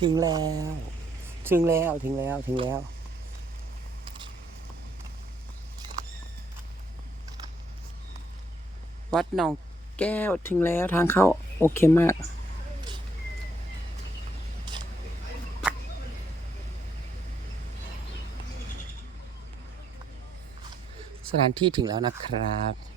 ถึงแล้ว ถึงแล้ว ถึงแล้ว ถึงแล้ว วัดหนองแก้ว ถึงแล้ว ทางเข้า โอเคมาก สถานที่ถึงแล้วนะครับ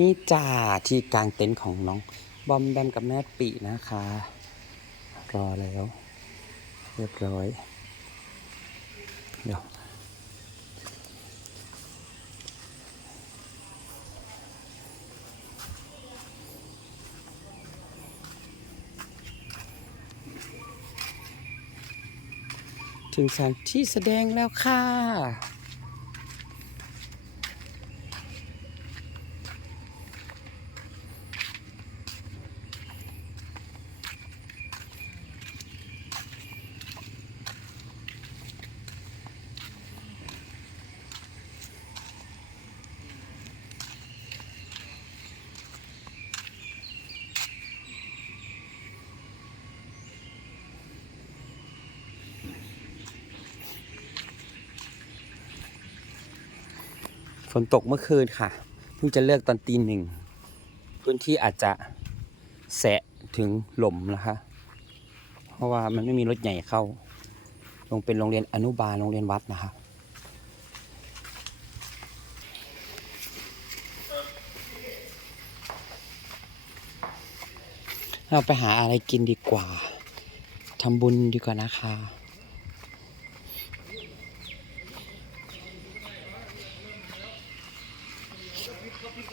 นี่จ่าที่กลางเต็นท์ของน้องบอมแบมกับแม่ปีนะคะ รอแล้ว เรียบร้อย เดี๋ยวถึงสถานที่แสดงแล้วค่ะ ฝนตกเมื่อคืนค่ะ เพิ่งจะเลิกตอนตีหนึ่ง พื้นที่อาจจะแสะถึงหล่มนะคะ เพราะว่ามันไม่มีรถใหญ่เข้า ลงเป็นโรงเรียนอนุบาลโรงเรียนวัดนะคะเราไปหาอะไรกินดีกว่า ทำบุญดีกว่านะคะ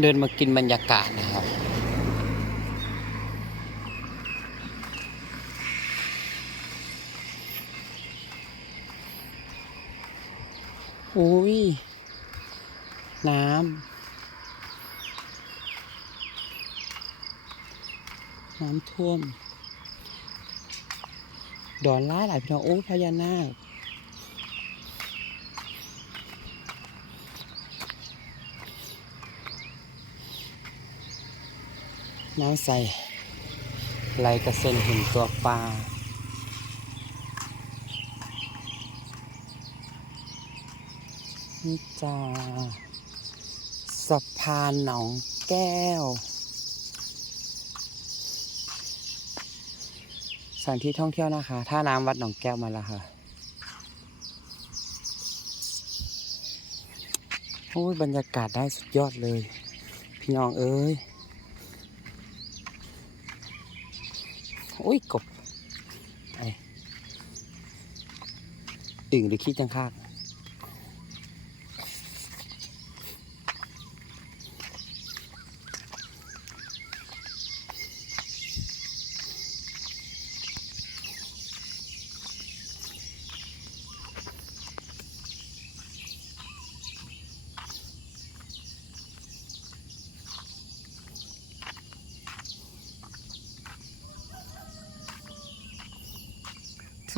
เดินมากินบรรยากาศนะครับ อุ้ย น้ำ น้ำท่วม ดอนล่าหลายพี่น้อง โอ้พญานาค น้ำใสไหลกระเซ็นเห็นตัวปลานี่จ้าสะพานหนองแก้วสถานที่ท่องเที่ยวนะคะ ท่าน้ำวัดหนองแก้วมาแล้วค่ะโอ้ยบรรยากาศได้สุดยอดเลย พี่น้องเอ้ย อุ้ยกบไอ้อึ่งหรือขี้จังคาก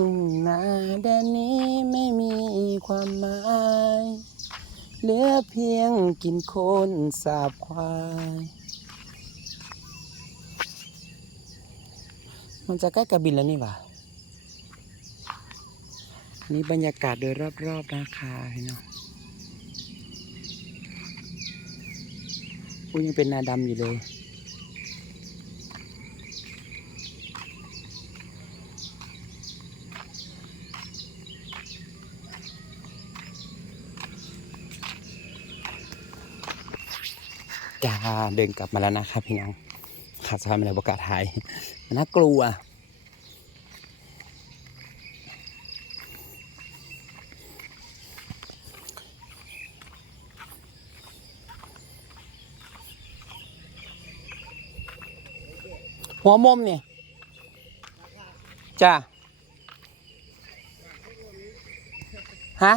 ทุ่งนาแดนนี้ไม่มีความหมาย เหลือเพียงกินโคนสาบควาย มันจะใกล้กับบินแล้วนี่หว่านี่บรรยากาศโดยรอบๆนะคะพี่น้องกูยังเป็นนาดำอยู่เลย จ้าเดินกลับมาแล้วนะครับพี่น้องขาดสะพานมาแล้วประกาศหายน่ากลัวหัวมุมเนี่ยจ้าฮะ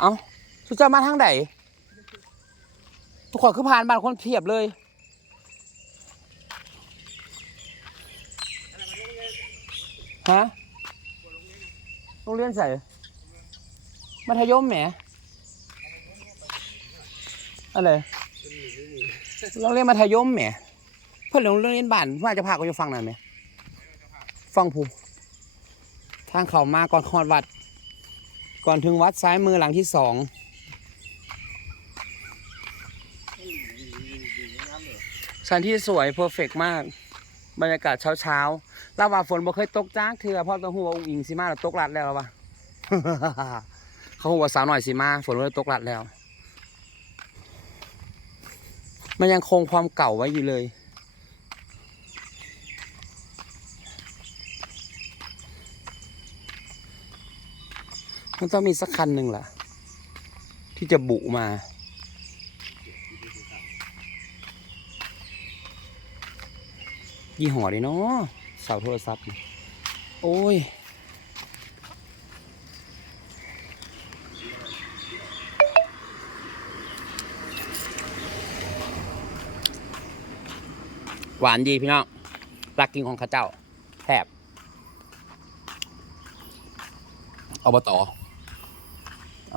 เอาสุจะมาทางไหน ทุกคนคือผ่านบ้านคนเพียบเลยฮะโรงเรียนใส่มัธยมแหมอะไรโรงเรียนมัธยมแหมเพื่อนโรงเรียนบ้านว่าจะพาก็จะฟังหน่อยไหมฟังผูทางเขามาก่อนคอดวัด ก่อนถึงวัดซ้ายมือหลังที่สอง สถานที่สวยเพอร์เฟกมาก บรรยากาศเช้าเช้าๆลาวาฝนบ่เคยตกจ้ากเถื่อพราะต้องหัวองค์อิงสิมาแล้วตกลัดแล้ววะเขาหัวสาวหน่อยสิมาฝนเลยตกลัดแล้ว มันยังคงความเก่าไว้อยู่เลยมันต้องมีสักคันหนึ่งล่ะ ที่จะบุมา ยี่ห้อดีเนาะเสาโทรศัพท์นี่โอ้ยหวานดีพี่น้องรักกินของข้าเจ้าแทบอบตอ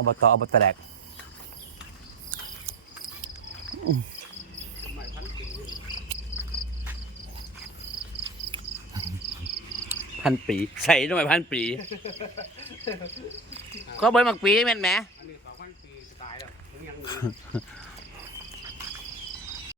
บตอบตแดกอืม พันปีใส่ทำไมพันปีก็เบิ้ลมักปีแม่นไหม อันนี้สองพันปีตายแล้วยังยังอยู่